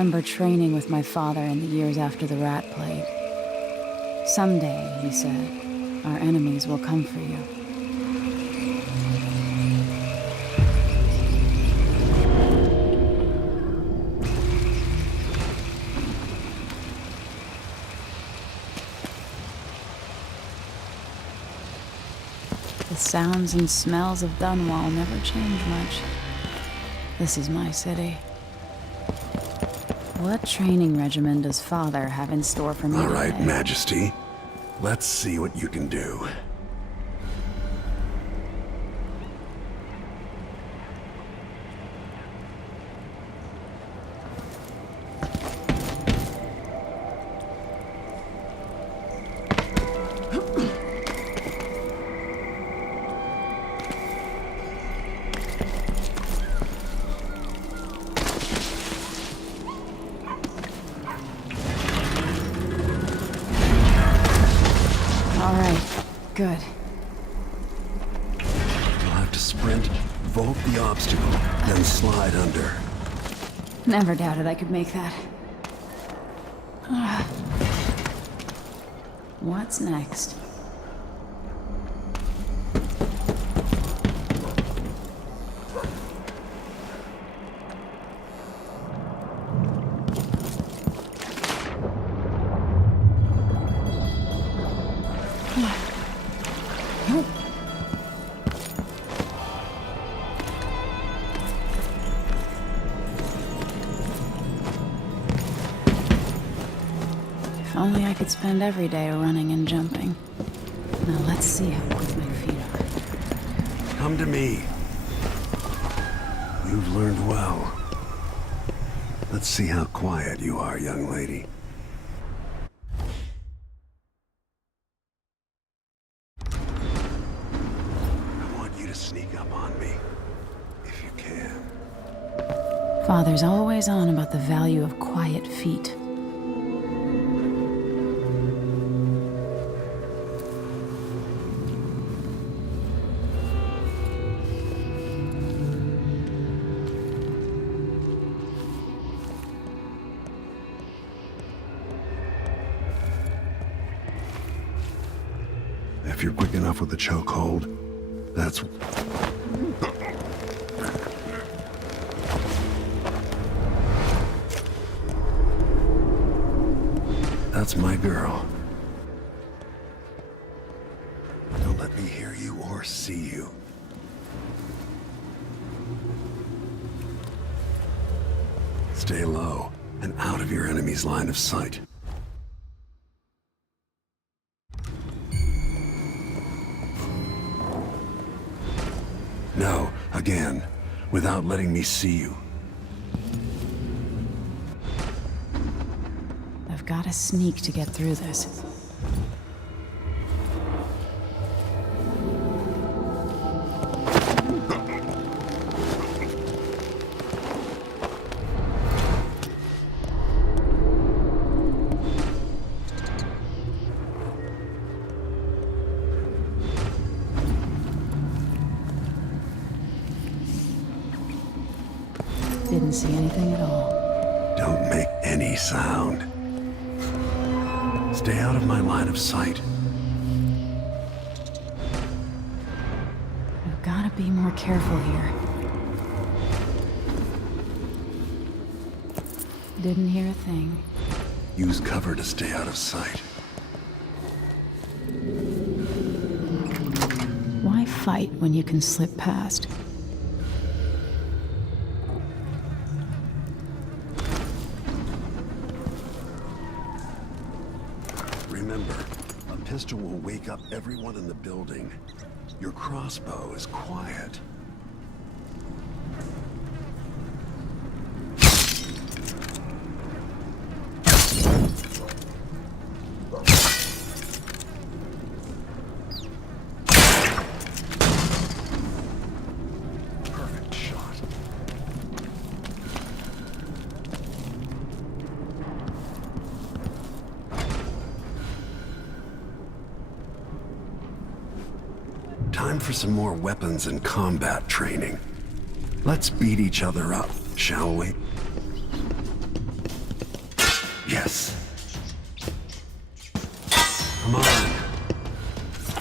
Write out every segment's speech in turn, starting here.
remember training with my father in the years after the rat plague. Someday, he said, our enemies will come for you. The sounds and smells of Dunwall never change much. This is my city. What training regimen does Father have in store for me today? All right, Majesty. Let's see what you can do. Good. You'll have to sprint, vault the obstacle, then slide under. Never doubted I could make that. What's next? If only I could spend every day running and jumping. Now let's see how quick my feet are. Come to me. You've learned well. Let's see how quiet you are, young lady. I want you to sneak up on me, if you can. Father's always on about the value of quiet feet. If you're quick enough with the chokehold, that's... That's my girl. Don't let me hear you or see you. Stay low and out of your enemy's line of sight. No, again, without letting me see you. I've got to sneak to get through this. Didn't see anything at all. Don't make any sound. Stay out of my line of sight. I've got to be more careful here. Didn't hear a thing. Use cover to stay out of sight. Why fight when you can slip past? Remember, a pistol will wake up everyone in the building. Your crossbow is quiet. Perfect shot. Time for some more weapons and combat training. Let's beat each other up, shall we? Yes. Come on.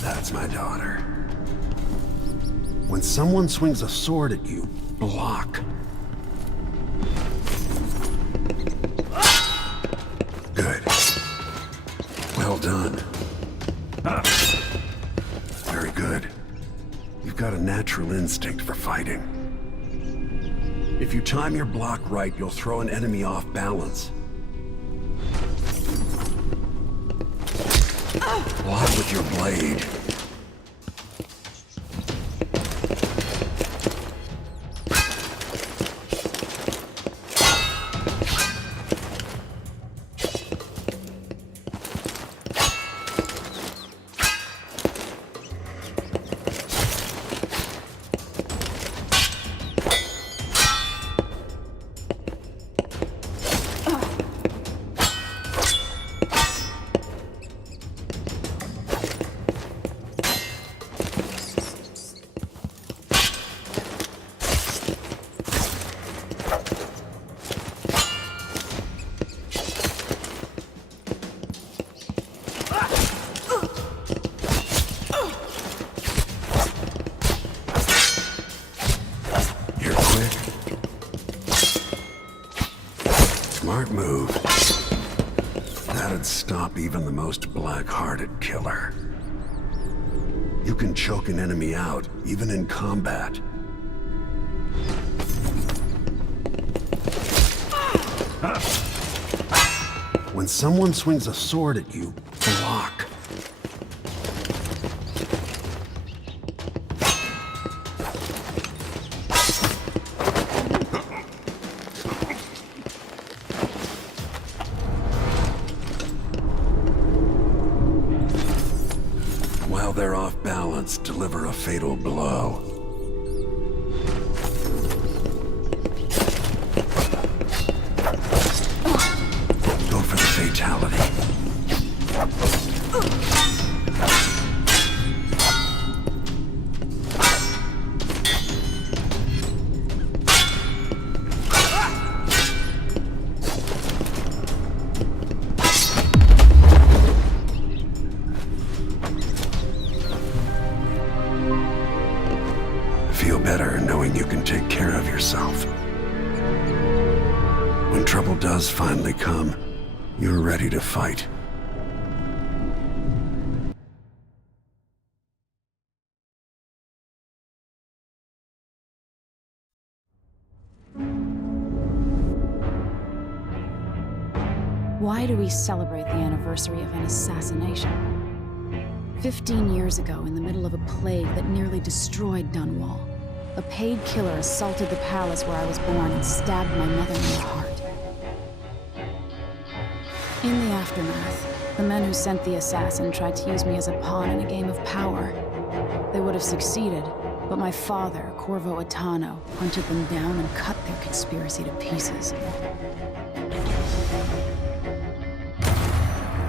That's my daughter. When someone swings a sword at you, block. Good. Well done. Very good. You've got a natural instinct for fighting. If you time your block right, you'll throw an enemy off balance. Block with your blade. Smart move. That'd stop even the most black-hearted killer. You can choke an enemy out, even in combat. When someone swings a sword at you, block. While they're off balance, deliver a fatal blow. Go for the fatality. Feel better knowing you can take care of yourself. When trouble does finally come, you're ready to fight. Why do we celebrate the anniversary of an assassination? 15 years ago, in the middle of a plague that nearly destroyed Dunwall, a paid killer assaulted the palace where I was born and stabbed my mother in the heart. In the aftermath, the men who sent the assassin tried to use me as a pawn in a game of power. They would have succeeded, but my father, Corvo Attano, hunted them down and cut their conspiracy to pieces.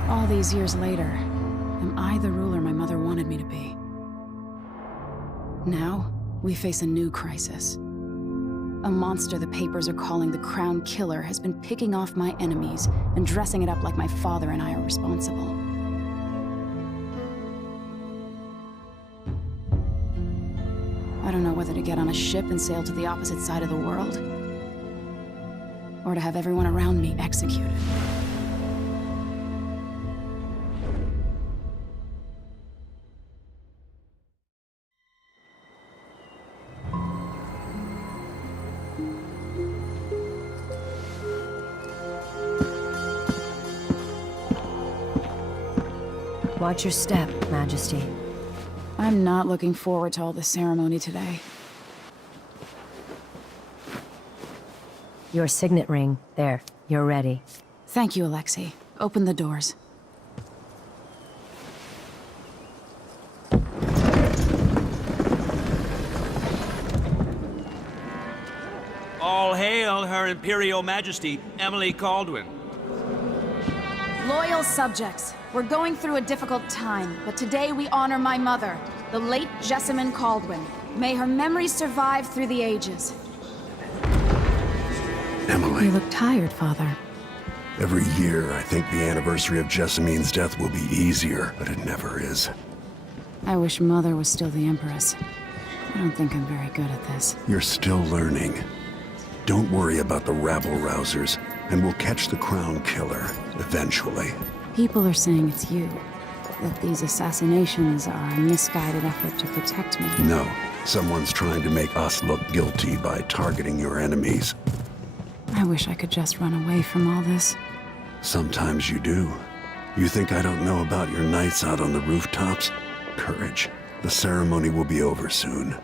All these years later, am I the ruler my mother wanted me to be? Now, we face a new crisis. A monster the papers are calling the Crown Killer has been picking off my enemies and dressing it up like my father and I are responsible. I don't know whether to get on a ship and sail to the opposite side of the world, or to have everyone around me executed. Watch your step, Majesty. I'm not looking forward to all the ceremony today. Your signet ring. There, you're ready. Thank you, Alexei. Open the doors. All hail Her Imperial Majesty, Emily Kaldwin. Loyal subjects, we're going through a difficult time, but today we honor my mother, the late Jessamine Kaldwin. May her memory survive through the ages. Emily. You look tired, Father. Every year, I think the anniversary of Jessamine's death will be easier, but it never is. I wish Mother was still the Empress. I don't think I'm very good at this. You're still learning. Don't worry about the rabble-rousers, and we'll catch the Crown Killer, eventually. People are saying it's you. That these assassinations are a misguided effort to protect me. No, someone's trying to make us look guilty by targeting your enemies. I wish I could just run away from all this. Sometimes you do. You think I don't know about your nights out on the rooftops? Courage. The ceremony will be over soon.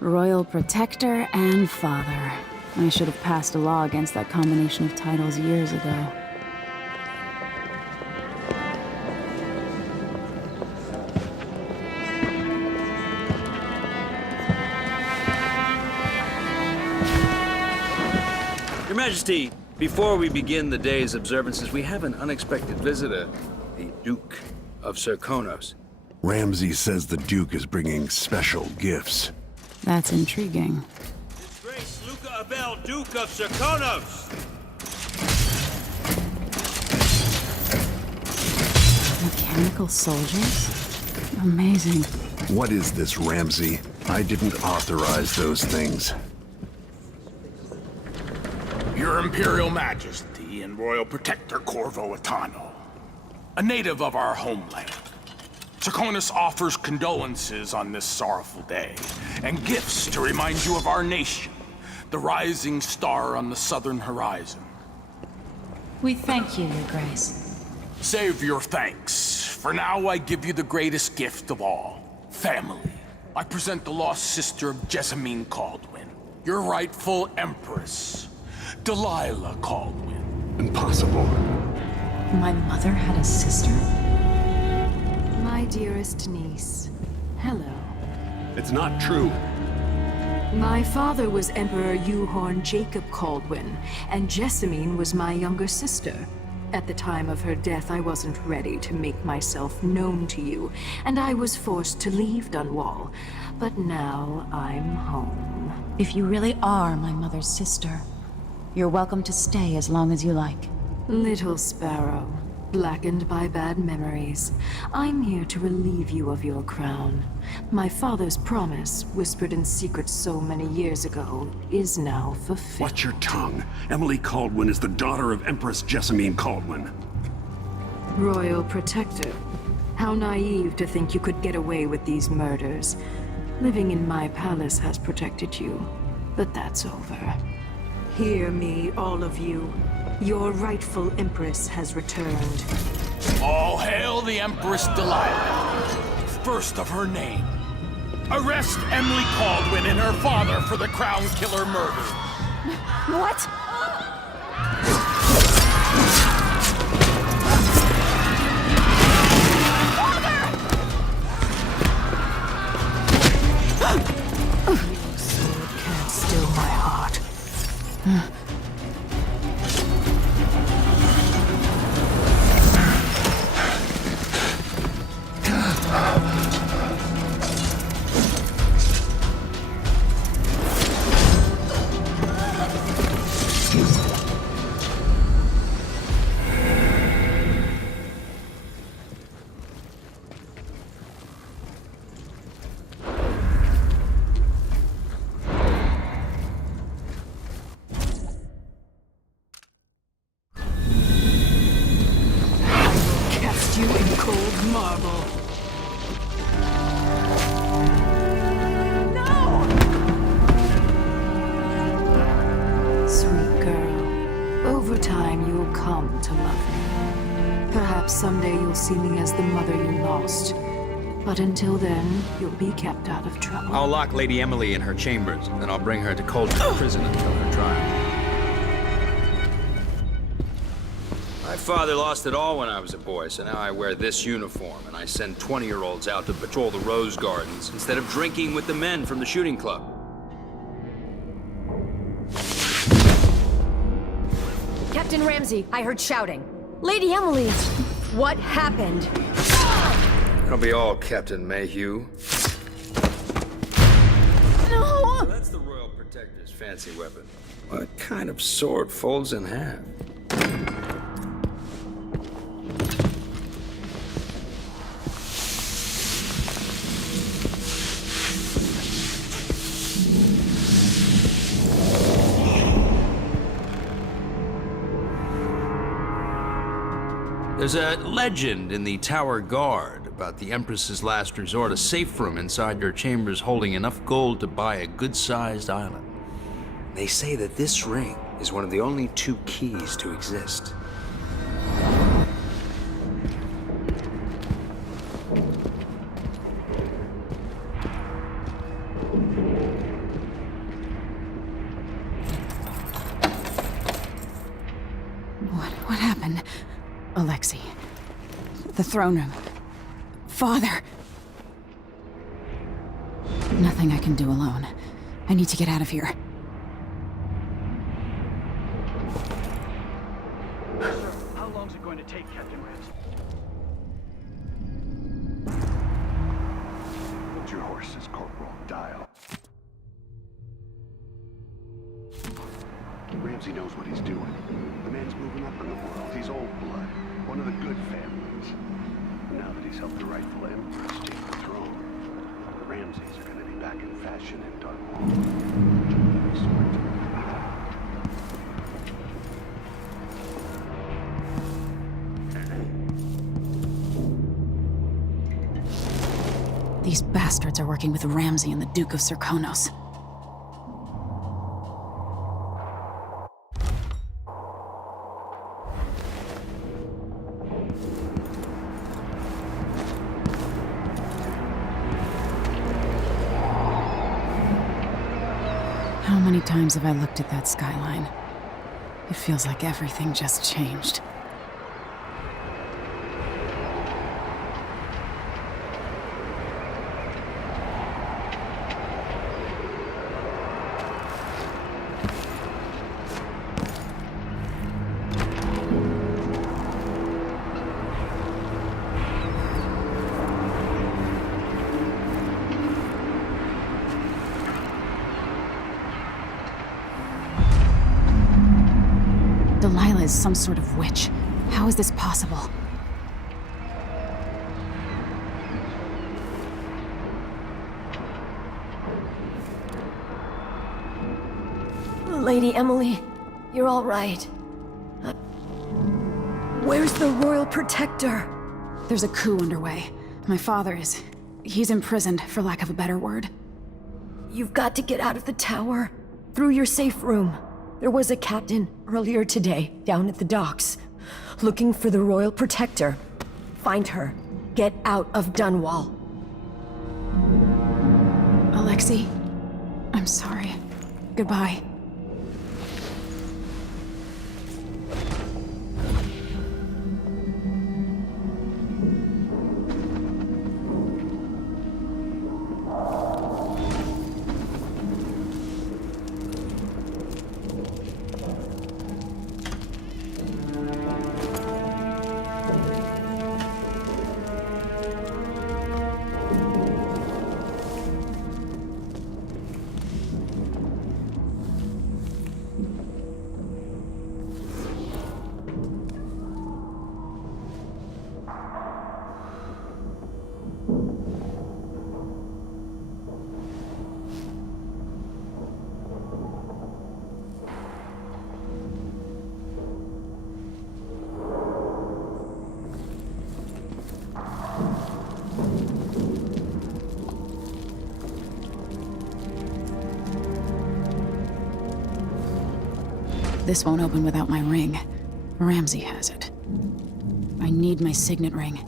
Royal Protector and Father. I should have passed a law against that combination of titles years ago. Your Majesty, before we begin the day's observances, we have an unexpected visitor, the Duke of Serkonos. Ramsay says the Duke is bringing special gifts. That's intriguing. His Grace Luca Abel, Duke of Serkonos! Mechanical soldiers? Amazing. What is this, Ramsay? I didn't authorize those things. Your Imperial Majesty and Royal Protector Corvo Attano, a native of our homeland. Serkonos offers condolences on this sorrowful day, and gifts to remind you of our nation, the rising star on the southern horizon. We thank you, Your Grace. Save your thanks. For now, I give you the greatest gift of all, family. I present the lost sister of Jessamine Kaldwin, your rightful Empress, Delilah Kaldwin. Impossible. My mother had a sister? My dearest niece, hello. It's not true. My father was Emperor Euhorn Jacob Kaldwin, and Jessamine was my younger sister. At the time of her death, I wasn't ready to make myself known to you, and I was forced to leave Dunwall. But now I'm home. If you really are my mother's sister, you're welcome to stay as long as you like. Little sparrow, blackened by bad memories, I'm here to relieve you of your crown. My father's promise, whispered in secret so many years ago, is now fulfilled. Watch your tongue. Emily Kaldwin is the daughter of Empress Jessamine Kaldwin. Royal Protector, how naive to think you could get away with these murders. Living in my palace has protected you, but that's over. Hear me, all of you. Your rightful Empress has returned. All hail the Empress Delilah, first of her name. Arrest Emily Kaldwin and her father for the Crown Killer murder. What? Your sword can't still my heart. You in cold marble. No! Sweet girl, over time you will come to love me. Perhaps someday you'll see me as the mother you lost. But until then, you'll be kept out of trouble. I'll lock Lady Emily in her chambers, then I'll bring her to Coldstream Prison until her trial. My father lost it all when I was a boy, so now I wear this uniform, and I send 20-year-olds out to patrol the rose gardens instead of drinking with the men from the shooting club. Captain Ramsay, I heard shouting. Lady Emily, what happened? It'll be all Captain Mayhew. No! So that's the Royal Protector's fancy weapon. What kind of sword folds in half? There's a legend in the Tower Guard about the Empress's last resort, a safe room inside their chambers holding enough gold to buy a good-sized island. They say that this ring is one of the only 2 keys to exist. What happened? Alexei. The throne room. Father! Nothing I can do alone. I need to get out of here. How long's it going to take, Captain Ramsey? Hold your horses, Corporal. Dial. Ramsey knows what he's doing. The man's moving up in the world. He's old blood. One of the good families. Now that he's helped the rightful Empress take the throne, the Ramseys are gonna be back in fashion in Dunwall. These bastards are working with Ramsey and the Duke of Serkonos. How many times have I looked at that skyline? It feels like everything just changed. Delilah is some sort of witch. How is this possible? Lady Emily, you're all right. Where's the Royal Protector? There's a coup underway. My father is... he's imprisoned, for lack of a better word. You've got to get out of the tower. Through your safe room. There was a captain earlier today, down at the docks, looking for the Royal Protector. Find her. Get out of Dunwall. Alexei, I'm sorry. Goodbye. This won't open without my ring. Ramsey has it. I need my signet ring.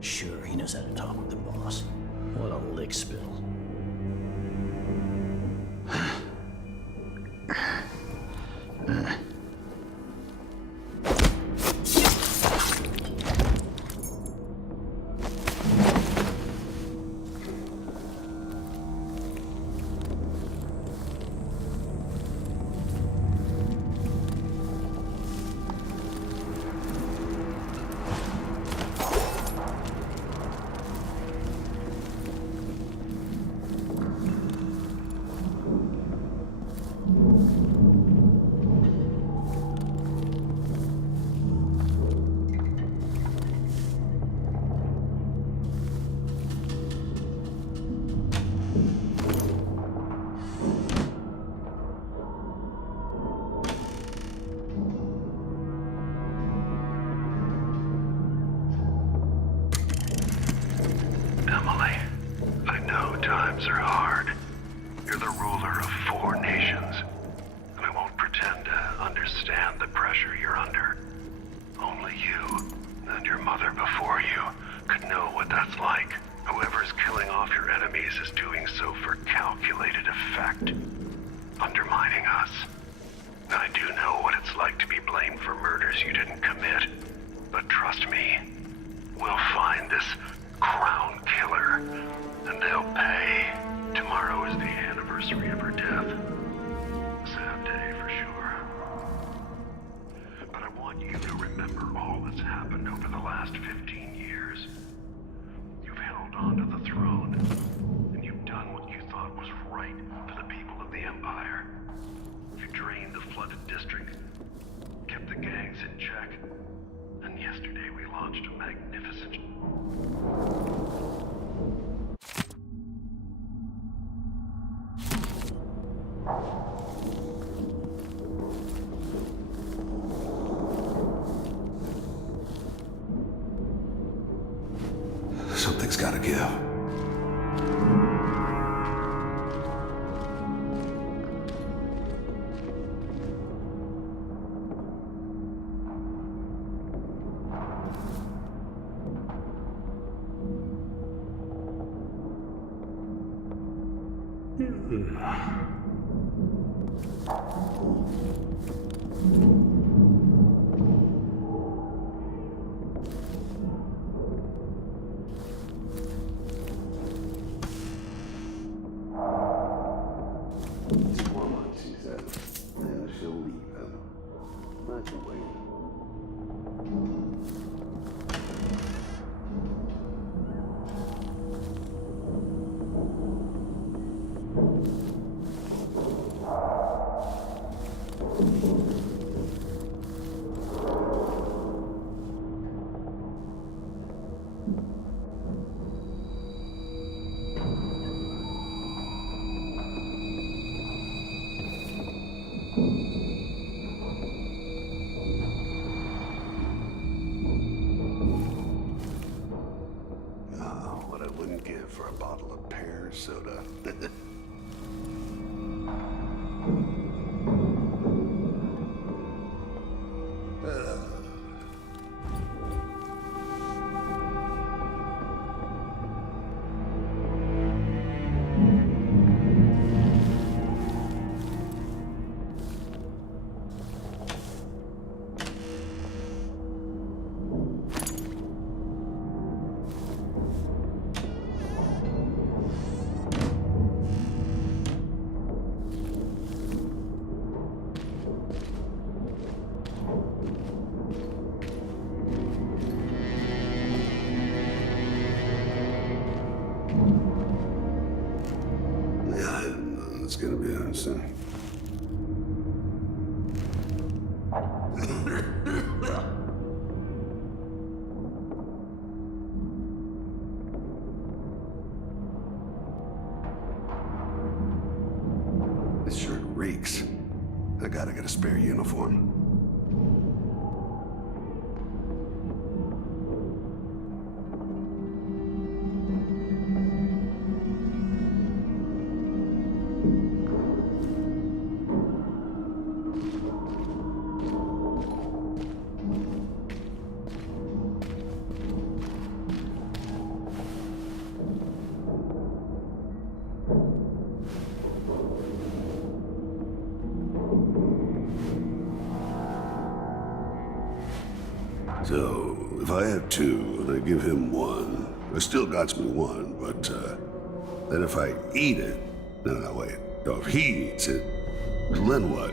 Sure, he knows how to talk with the boss. What a lick spill. times are hard. You're the ruler of 4 nations, and I won't pretend to understand the pressure you're under. Only you, and your mother before you, could know what that's like. Whoever's killing off your enemies is doing so for calculated effect, undermining us. I do know what it's like to be blamed for murders you didn't commit, but trust me, we'll find this crown killer, and they'll pay. Tomorrow is the anniversary of her death. Sad day for sure. But I want you to remember all that's happened over the last 15 years. You've held on to the throne, and you've done what you thought was right for the people of the Empire. You drained the flooded district, kept the gangs in check, and yesterday we launched a magnificent... Something's gotta give. For a bottle of pear soda. It's gonna be interesting. This shirt reeks. I gotta get a spare uniform. So, if I have 2 and I give him 1, it still got me 1, but then if I eat it, no, wait, no, if he eats it, then what?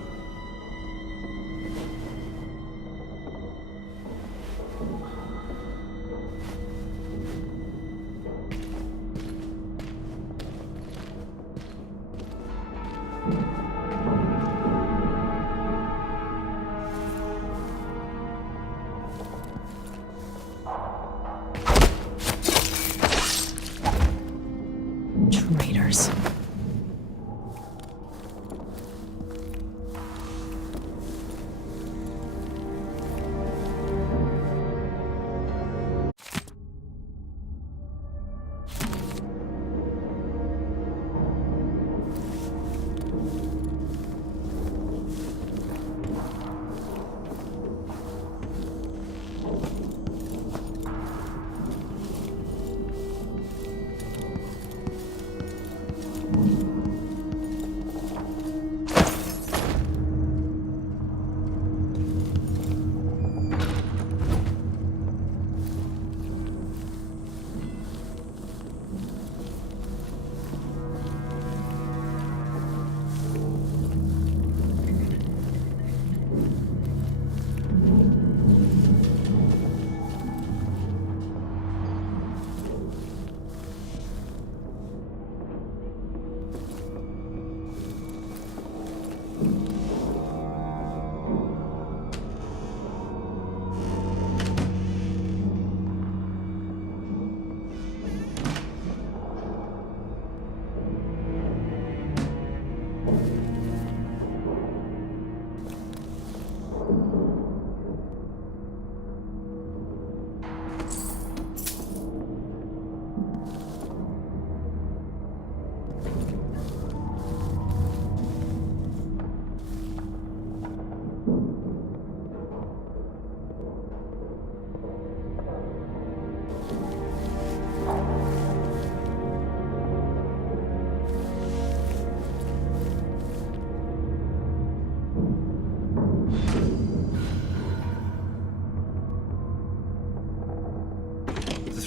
Traitors.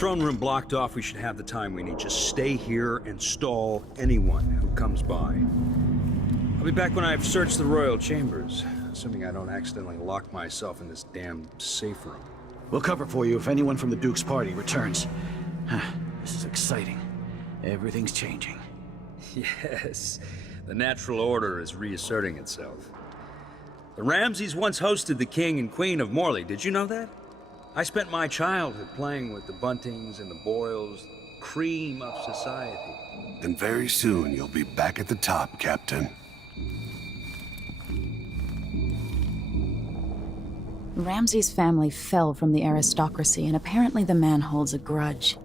throne room blocked off, we should have the time we need. Just stay here and stall anyone who comes by. I'll be back when I've searched the royal chambers, assuming I don't accidentally lock myself in this damn safe room. We'll cover for you if anyone from the Duke's party returns. This is exciting. Everything's changing. Yes, the natural order is reasserting itself. The Ramseys once hosted the King and Queen of Morley, did you know that? I spent my childhood playing with the Buntings and the Boyles, cream of society. And very soon you'll be back at the top, Captain. Ramsay's family fell from the aristocracy, and apparently the man holds a grudge.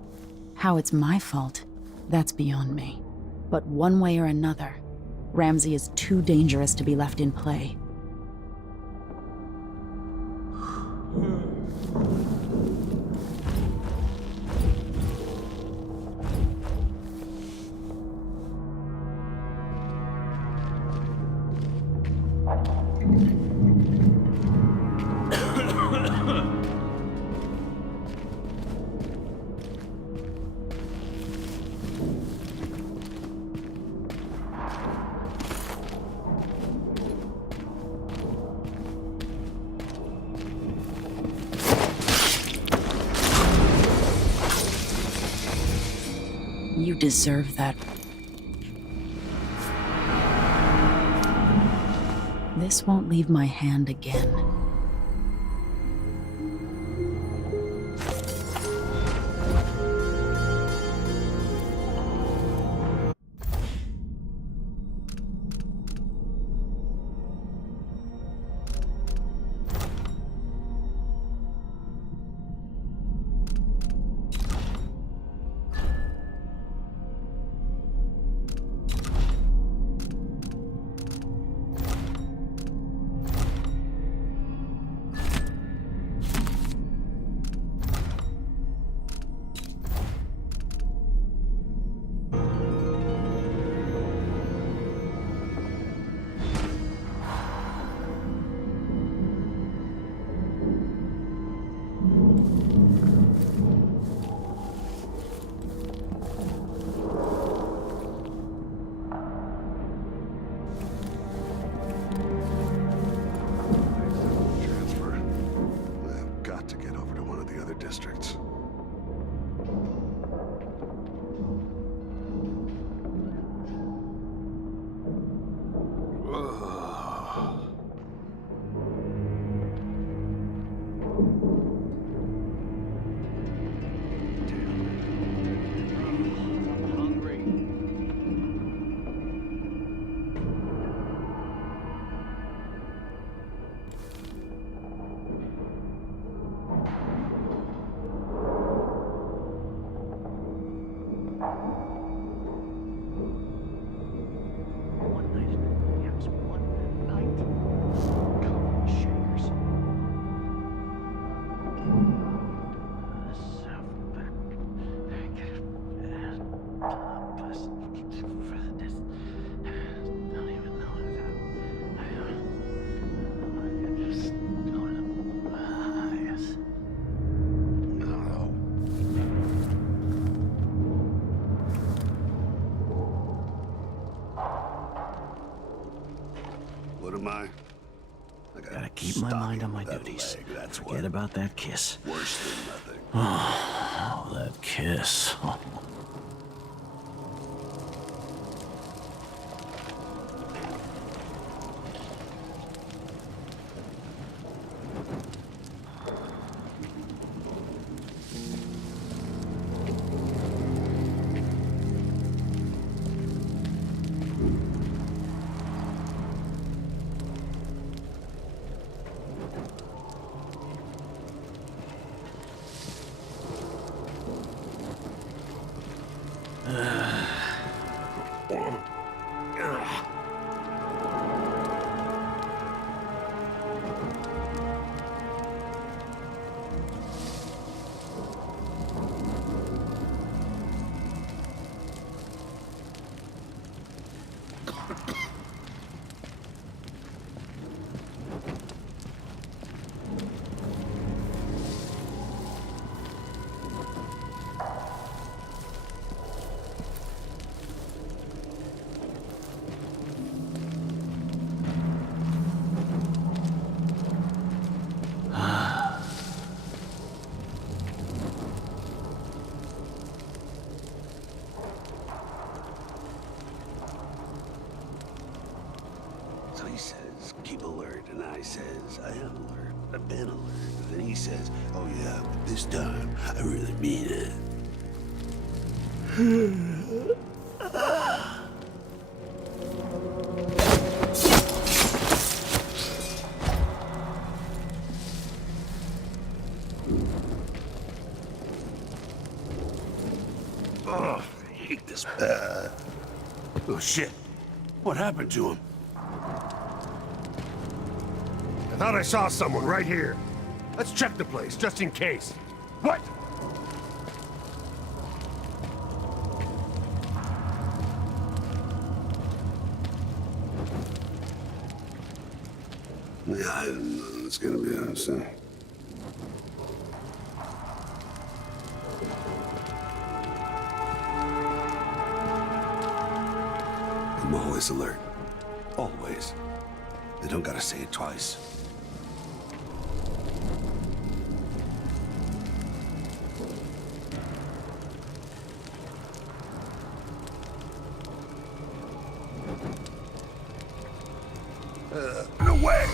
How it's my fault, that's beyond me. But one way or another, Ramsay is too dangerous to be left in play. You deserve that. This won't leave my hand again. Districts. What am I? Gotta keep my mind on my duties. That's Forget about that kiss. Worse than nothing. Oh, that kiss. Oh. I says, I am alert. I've been alert. And then he says, oh yeah, but this time, I really mean it. Oh, I hate this. Oh shit. What happened to him? I thought I saw someone right here. Let's check the place, just in case. What? Yeah, I didn't know it's gonna be us. I'm always alert. Always. They don't gotta say it twice. No way!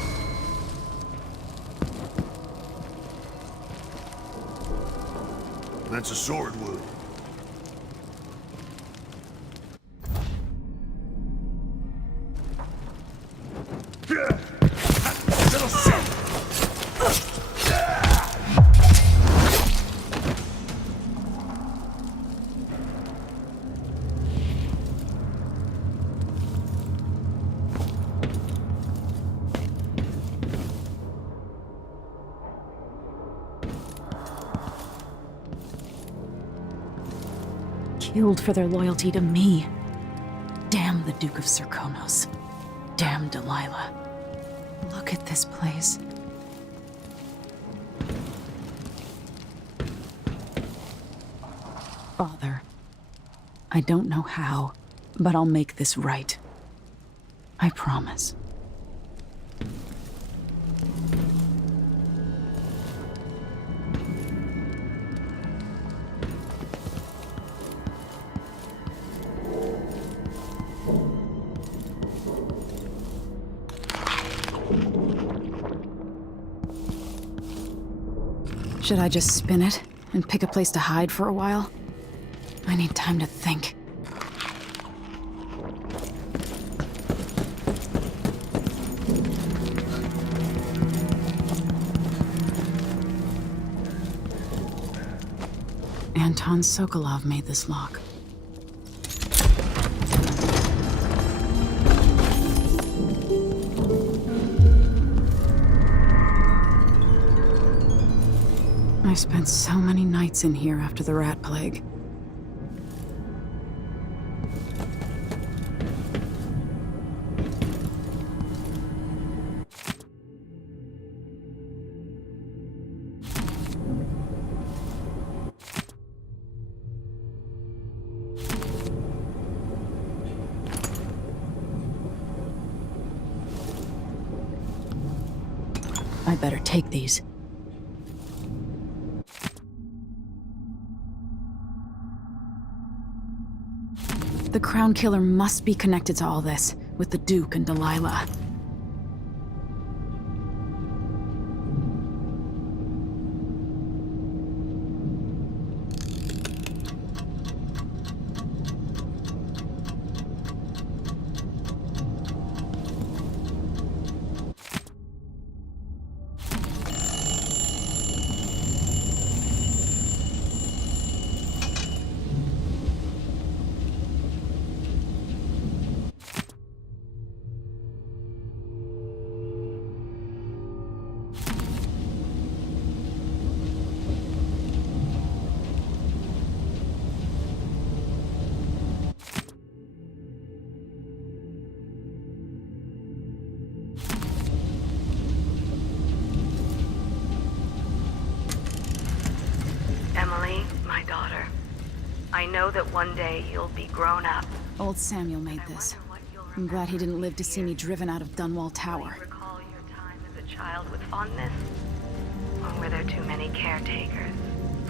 That's a sword wound. Little shit! Killed for their loyalty to me. Damn the Duke of Serkonos. Damn Delilah. Look at this place. Father, I don't know how, but I'll make this right. I promise. Should I just spin it and pick a place to hide for a while? I need time to think. Anton Sokolov made this lock. I spent so many nights in here after the rat plague. I better take these. The Crown Killer must be connected to all this, with the Duke and Delilah. Emily, my daughter, I know that one day you'll be grown up. Old Samuel made this. I'm glad he didn't live to see me driven out of Dunwall Tower. Recall your time as a child with fondness? Or were there too many caretakers,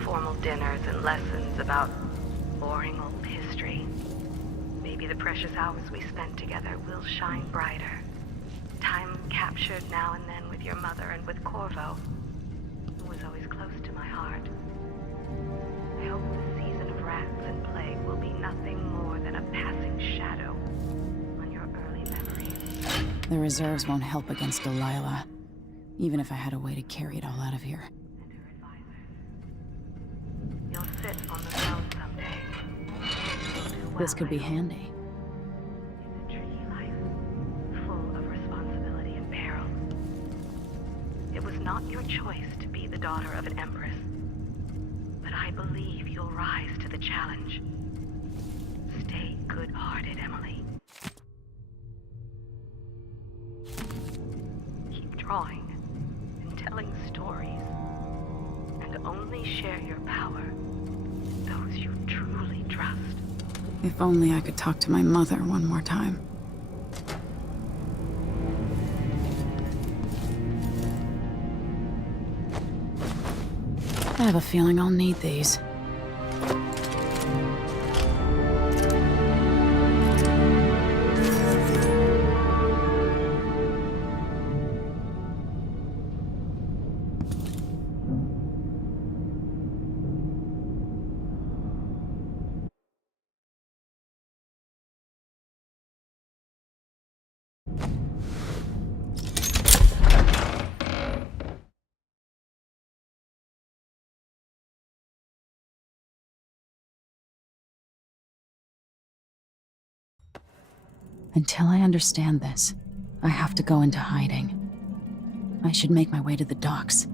formal dinners and lessons about boring old history? Maybe the precious hours we spent together will shine brighter. Time captured now and then with your mother and with Corvo, who was always close to my heart. I hope the season of rats and plague will be nothing more than a passing shadow on your early memories. The reserves won't help against Delilah, even if I had a way to carry it all out of here. And her advisors. You'll sit on the throne someday. This could be handy. It's a tricky life, full of responsibility and peril. It was not your choice to be the daughter of an empress, but I believe you'll rise to the challenge. Stay good-hearted, Emily. Keep drawing and telling stories, and only share your power with those you truly trust. If only I could talk to my mother one more time. I have a feeling I'll need these. Until I understand this, I have to go into hiding. I should make my way to the docks.